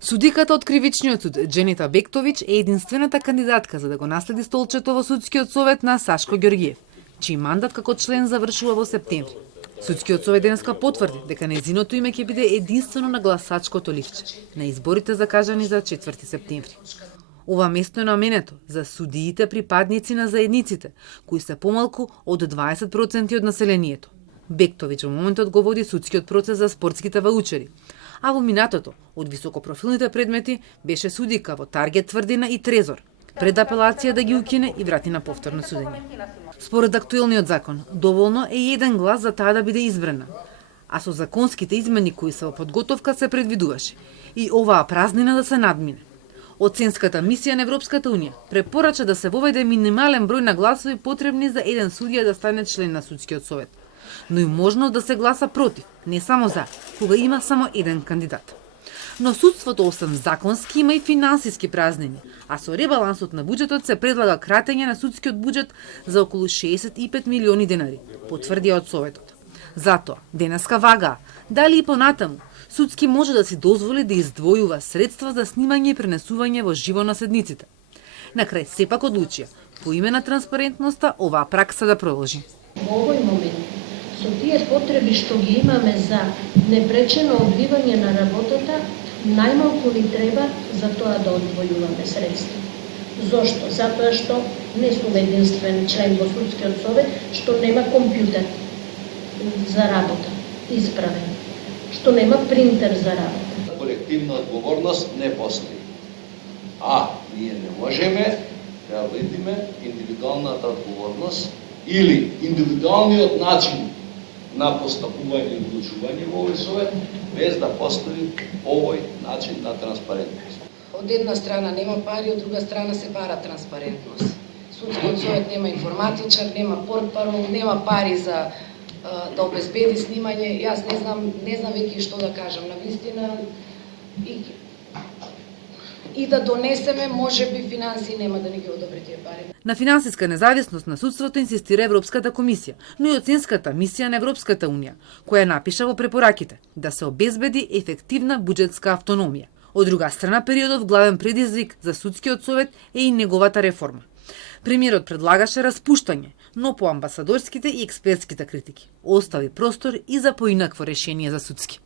Судиката од Кривичниот суд Дженита Бектовиќ е единствената кандидатка за да го наследи столчето во судскиот совет на Сашко Ѓоргиев, чиј мандат како член завршува во септември. Судскиот совет денеска потврди дека нејзиното име ќе биде единствено на гласачкото лифче на изборите закажани за 4 септември. Ова место е наменето за судиите припадници на заедниците, кои се помалку од 20% од населението. Бектовиќ во моментот го води судскиот процес за спортските ваучери, а во минатото од високопрофилните предмети беше судика во Таргет Тврдина и Трезор, пред апелација да ги укине и врати на повторно судење. Според актуелниот закон, доволно е еден глас за таа да биде избрана, а со законските измени кои се во подготовка се предвидуваше и оваа празнина да се надмине. Оценската мисија на Европската унија препорача да се воведе минимален број на гласови потребни за еден судија да стане член на судскиот совет, но и можно да се гласа против, не само за, кога има само еден кандидат. Но судството освен законски има и финансиски празнини, а со ребалансот на буџетот се предлага кратење на судскиот буџет за околу 65 милиони денари, потврдија од советот. Затоа, денеска вага, дали и понатаму, судски може да си дозволи да издвојува средства за снимање и пренесување во живо на седниците. На крај сепак одлучија, по име на транспарентноста, оваа пракса да продолжи. Во овој момент, со тие потреби што ги имаме за непречено одвивање на работата, најмалку ни треба за тоа да одвојуваме средства. Зошто? Затоа што не сум единствен член во судскиот совет што нема компјутер за работа, исправен, што нема принтер за работа. Колективна одговорност не постои. А ние не можеме да видиме индивидуалната одговорност или индивидуалниот начин на постапување и одлучување во овој совет, без да постои овој начин на транспарентност. Од една страна нема пари, од друга страна се бара транспарентност. Судскиот совет нема информатичар, нема портпарол, нема пари за да обезбеди снимање. Јас не знам веќе што да кажам. Навистина и да донесеме, можеби финансии нема да ни ги одобри тие пари. На финансиска независност на судството инсистира Европската комисија, но и оценската мисија на Европската унија, која напиша во препораките да се обезбеди ефективна буџетска автономија. Од друга страна, периодов главен предизвик за судскиот совет е и неговата реформа. Премиерот предлагаше распуштање, но по амбасадорските и експертските критики остави простор и за поинакво решение за судски.